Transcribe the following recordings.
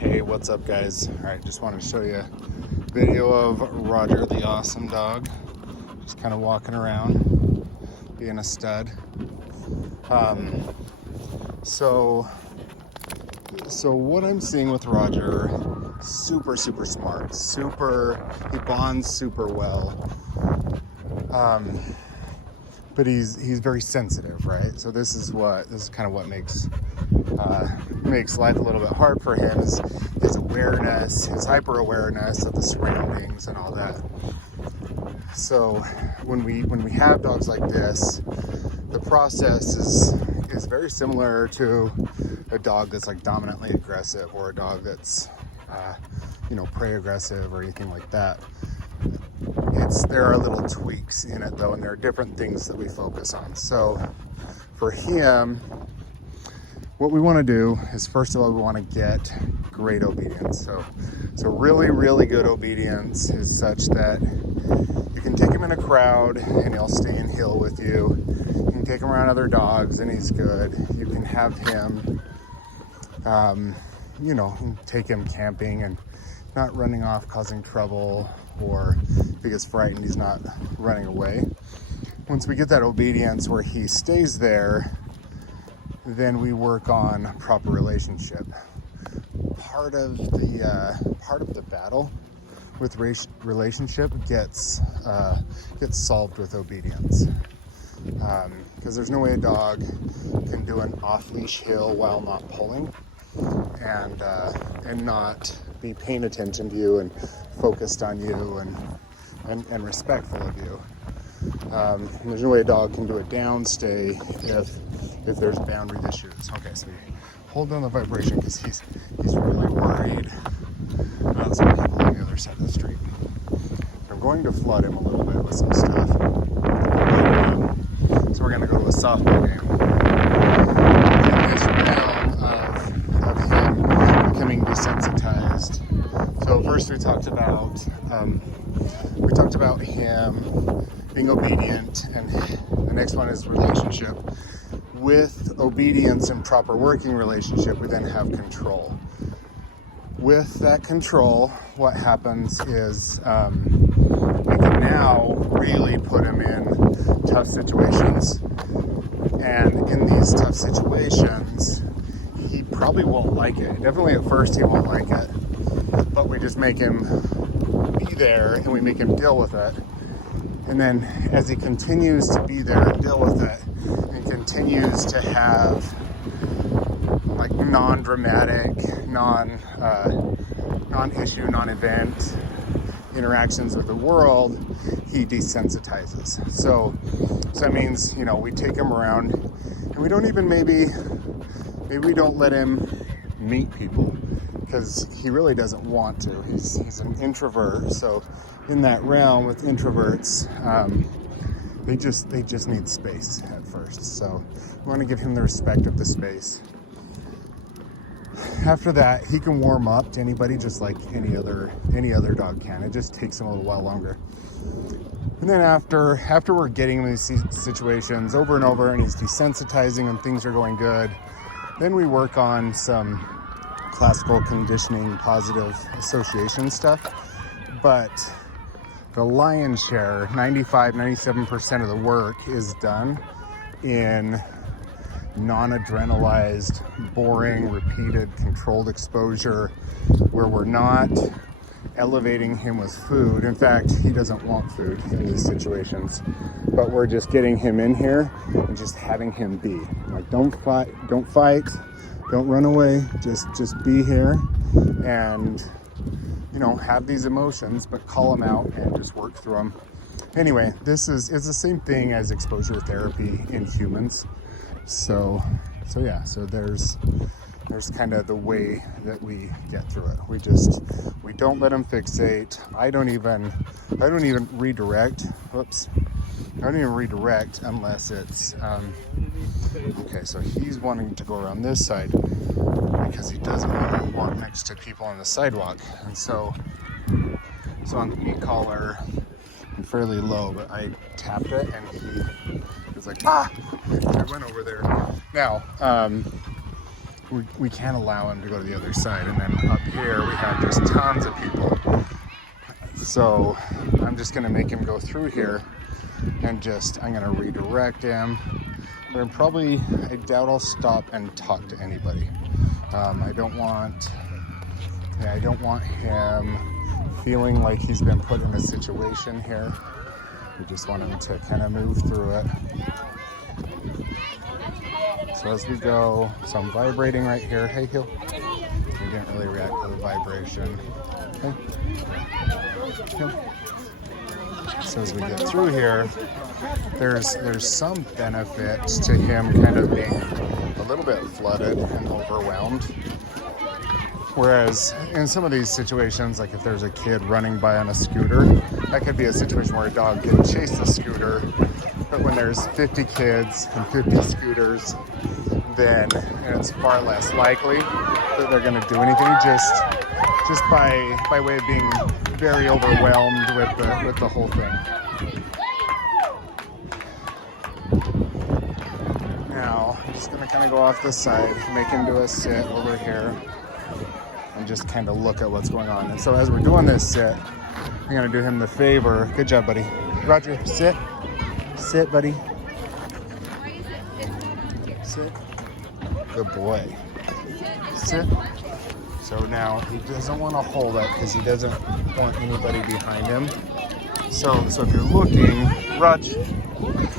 Hey, what's up, guys? All right, just wanted to show you a video of Roger, the awesome dog, just kind of walking around, being a stud. So what I'm seeing with Roger, super smart, he bonds super well. But he's very sensitive, right? So this is kind of what makes life a little bit hard for him, is his awareness, his hyper awareness of the surroundings and all that. So when we have dogs like this, the process is very similar to a dog that's like dominantly aggressive, or a dog that's prey aggressive or anything like that. There are little tweaks in it though, and there are different things that we focus on. So for him, what we want to do is, first of all, we want to get great obedience. So really good obedience is such that you can take him in a crowd and he'll stay and heel with you. You can take him around other dogs and he's good. You can have him, take him camping and not running off causing trouble, or if he gets frightened, he's not running away. Once we get that obedience where he stays there, then we work on proper relationship. Part of the battle with relationship gets solved with obedience, because there's no way a dog can do an off-leash heel while not pulling and not be paying attention to you and focused on you and respectful of you. There's no way a dog can do a down stay if there's boundary issues. Okay, so we hold down the vibration because he's really worried about some people on the other side of the street. So I'm going to flood him a little bit with some stuff. So we're going to go to a softball game. In this realm of him becoming desensitized. So first we talked about him being obedient, and the next one is relationship. With obedience and proper working relationship, we then have control. With that control, what happens is we can now really put him in tough situations. And in these tough situations, he probably won't like it. Definitely at first he won't like it. But we just make him be there and we make him deal with it. And then as he continues to be there and deal with it, and continues to have like non-dramatic, non-issue, non-event interactions with the world, he desensitizes. So that means, we take him around and we don't even maybe we don't let him meet people, because he really doesn't want to. He's an introvert. So in that realm with introverts, they just need space at first. So we want to give him the respect of the space. After that, he can warm up to anybody just like any other dog can. It just takes him a little while longer. And then after we're getting these situations over and over, and he's desensitizing and things are going good, then we work on some classical conditioning, positive association stuff. But the lion's share, 95-97% of the work is done in non-adrenalized, boring, repeated, controlled exposure, where we're not elevating him with food. In fact, he doesn't want food in these situations, but we're just getting him in here and just having him be. Like, don't fight, don't run away, just be here and have these emotions, but call them out and just work through them. Anyway, it's the same thing as exposure therapy in humans. So there's kind of the way that we get through it. We don't let them fixate. I don't even redirect. Whoops. I don't even redirect unless it's okay. So he's wanting to go around this side because he doesn't want to walk next to people on the sidewalk. And so on the e-collar, I'm fairly low, but I tapped it and he was like, I went over there. Now, we can't allow him to go to the other side. And then up here we have just tons of people. So I'm just gonna make him go through here and I'm gonna redirect him. But I doubt I'll stop and talk to anybody. I don't want him feeling like he's been put in a situation here. We just want him to kind of move through it. So as we go, so I'm vibrating right here. Hey, Hill. He didn't really react to the vibration. Hey. Hill. So as we get through here, there's some benefits to him kind of being a little bit flooded and overwhelmed. Whereas in some of these situations, like if there's a kid running by on a scooter, that could be a situation where a dog can chase the scooter. But when there's 50 kids and 50 scooters, then it's far less likely that they're going to do anything just by way of being very overwhelmed with the whole thing. Now, I'm just going to kind of go off the side, make him do a sit over here, and just kind of look at what's going on. And so as we're doing this sit, I'm going to do him the favor. Good job, buddy. Roger, sit. Sit, buddy. Sit. Good boy. Sit. So now he doesn't want to hold it because he doesn't want anybody behind him. So if you're looking, Raj,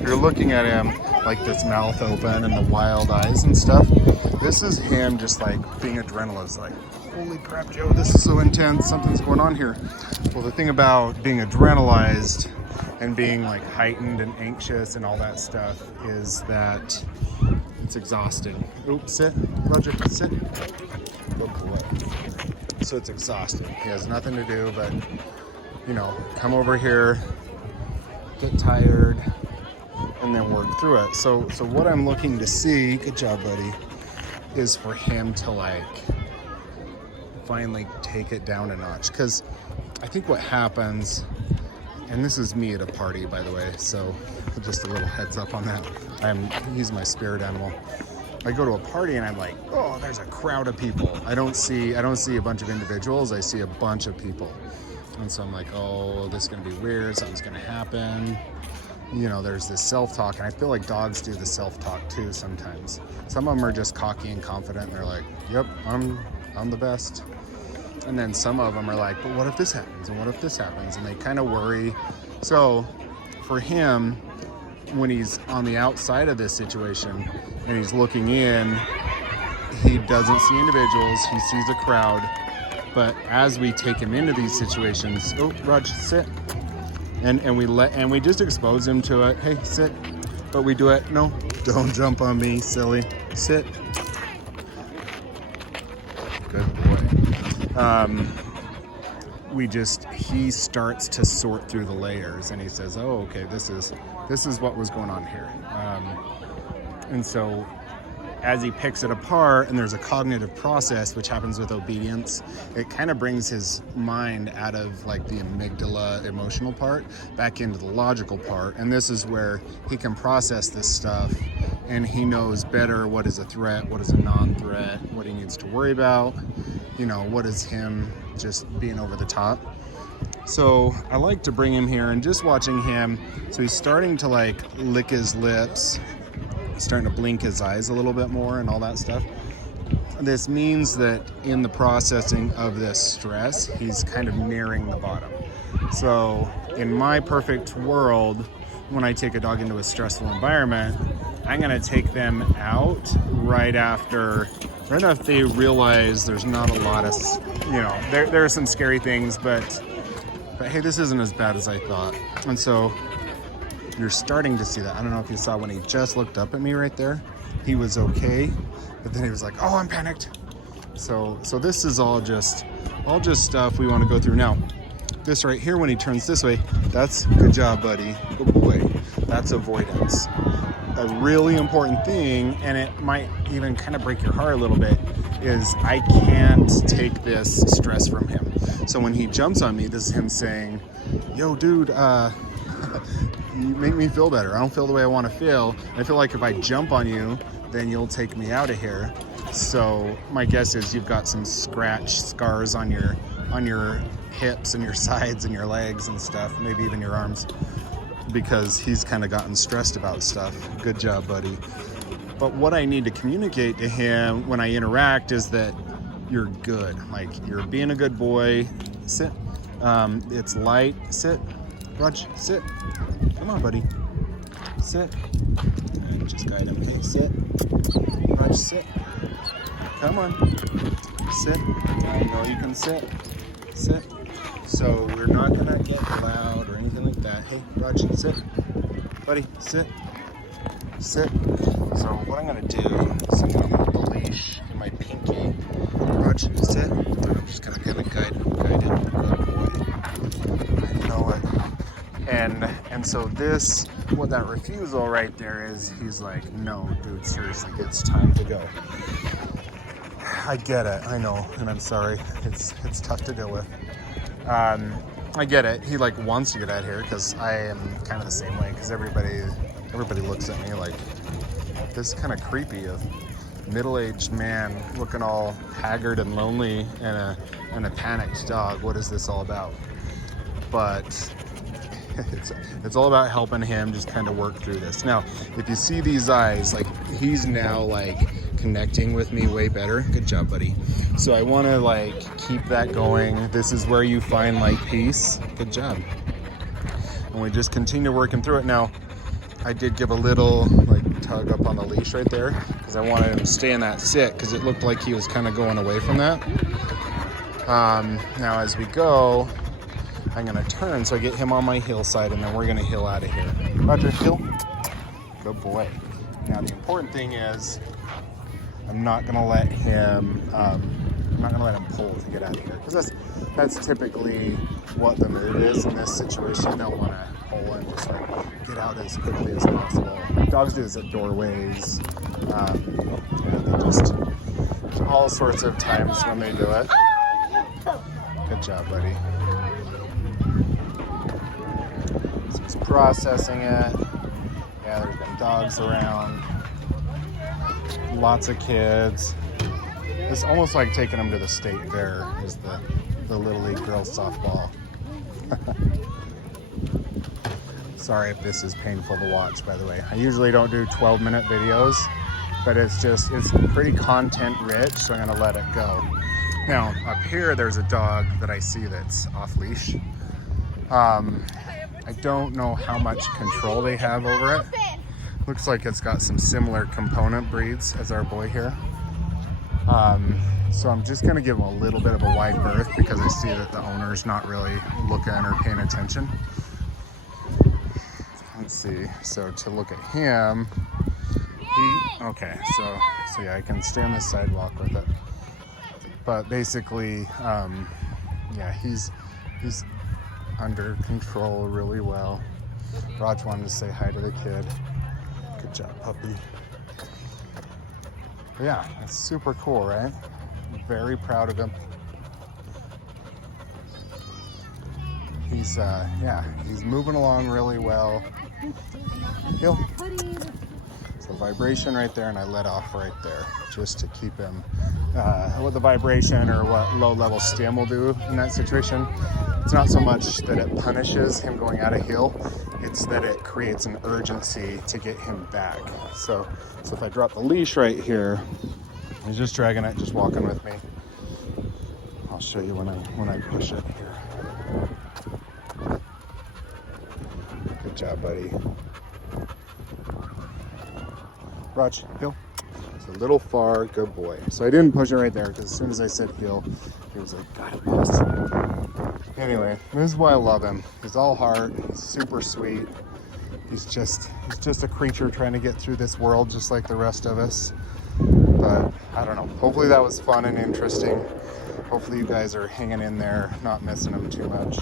you're looking at him like this mouth open and the wild eyes and stuff. This is him just like being adrenaline. It's like, holy crap, Joe, this is so intense. Something's going on here. Well, the thing about being adrenalized and being like heightened and anxious and all that stuff is that it's exhausting. Oops, sit, Roger, sit. Good boy. So it's exhausting. He has nothing to do but, come over here, get tired, and then work through it. So what I'm looking to see, good job, buddy, is for him to like finally take it down a notch. Because I think what happens, and this is me at a party, by the way, so just a little heads up on that. He's my spirit animal. I go to a party and I'm like, oh, there's a crowd of people. I don't see a bunch of individuals. I see a bunch of people. And so I'm like, oh, this is gonna be weird. Something's gonna happen. There's this self-talk, and I feel like dogs do the self-talk too sometimes. Some of them are just cocky and confident, and they're like, yep, I'm the best. And then some of them are like, but what if this happens? And what if this happens? And they kind of worry. So for him, when he's on the outside of this situation and he's looking in, he doesn't see individuals, he sees a crowd. But as we take him into these situations, oh, Raj, sit. And we just expose him to it. Hey, sit. But we do it, no, don't jump on me, silly. Sit. Good boy. He starts to sort through the layers, and he says, oh, okay, this is what was going on here. And so as he picks it apart, and there's a cognitive process which happens with obedience, it kind of brings his mind out of like the amygdala emotional part back into the logical part. And this is where he can process this stuff, and he knows better what is a threat, what is a non-threat, what he needs to worry about, what is him just being over the top. So I like to bring him here and just watching him. So he's starting to like lick his lips, starting to blink his eyes a little bit more and all that stuff. This means that in the processing of this stress, he's kind of nearing the bottom. So in my perfect world, when I take a dog into a stressful environment, I'm gonna take them out right after they realize there's not a lot of, there are some scary things, but hey, this isn't as bad as I thought. And so you're starting to see that. I don't know if you saw when he just looked up at me right there, he was okay, but then he was like, oh, I'm panicked. So this is all just stuff we want to go through. Now, this right here, when he turns this way, that's good job, buddy. Good boy. That's avoidance. A really important thing, and it might even kind of break your heart a little bit, is I can't take this stress from him. So when he jumps on me, this is him saying, yo, dude, you make me feel better. I don't feel the way I want to feel. I feel like if I jump on you, then you'll take me out of here. So my guess is you've got some scars on your hips and your sides and your legs and stuff, maybe even your arms, because he's kind of gotten stressed about stuff. Good job, buddy. But what I need to communicate to him when I interact is that you're good. Like, you're being a good boy. Sit. It's light. Sit. Raj, sit. Come on, buddy. Sit. And just guide him. Okay, sit. Raj, sit. Come on. Sit. I know you can sit. Sit. So we're not gonna get loud or anything like that. Hey, Raj, sit. Buddy, sit. Sit. So what I'm gonna do is I'm gonna hold the leash in my pinky. Raj, sit. I'm just gonna kind of guide him. Good boy. I know it. And so this, what that refusal right there is, he's like, no, dude, seriously, it's time to go. I get it, I know, and I'm sorry. It's tough to deal with. I get it. He like wants to get out of here because I am kind of the same way. Because everybody looks at me like this kind of creepy of middle-aged man looking all haggard and lonely and a panicked dog. What is this all about? But it's all about helping him just kind of work through this. Now, if you see these eyes, like he's now like connecting with me way better. Good job, buddy. So I want to like keep that going. This is where you find like peace. Good job. And we just continue working through it. Now, I did give a little like tug up on the leash right there because I wanted him to stay in that sit because it looked like he was kind of going away from that. Now as we go, I'm gonna turn so I get him on my heel side and then we're gonna heel out of here. Roger, heel. Good boy. Now the important thing is I'm not gonna let him pull to get out of here because that's typically what the move is in this situation. You don't want to pull and just like get out as quickly as possible. Dogs do this at doorways. They just all sorts of times when they do it. Good job, buddy. So he's processing it. Yeah, there's been dogs around. Lots of kids. It's almost like taking them to the state fair is the Little League girls softball. Sorry if this is painful to watch, by the way. I usually don't do 12-minute videos, but it's pretty content rich, so I'm gonna let it go. Now, up here, there's a dog that I see that's off leash. I don't know how much control they have over it. Looks like it's got some similar component breeds as our boy here. So I'm just gonna give him a little bit of a wide berth because I see that the owner's not really looking or paying attention. Let's see, so to look at him, okay, so yeah, I can stay on the sidewalk with it. But basically, yeah, he's under control really well. Raj wanted to say hi to the kid. Good job, puppy. Yeah, it's super cool, right? I'm very proud of him. He's he's moving along really well. Heel. So vibration right there, and I let off right there just to keep him what the vibration or what low level stim will do in that situation. It's not so much that it punishes him going out of heel, it's that it creates an urgency to get him back. So if I drop the leash right here, he's just dragging it, just walking with me. I'll show you when I push it here. Good job, buddy. Raj, heel. It's a little far, good boy. So I didn't push it right there because as soon as I said heel, he was like, got it, boss. Anyway, this is why I love him. He's all heart, he's super sweet. He's just a creature trying to get through this world just like the rest of us. But I don't know. Hopefully that was fun and interesting. Hopefully you guys are hanging in there, not missing him too much.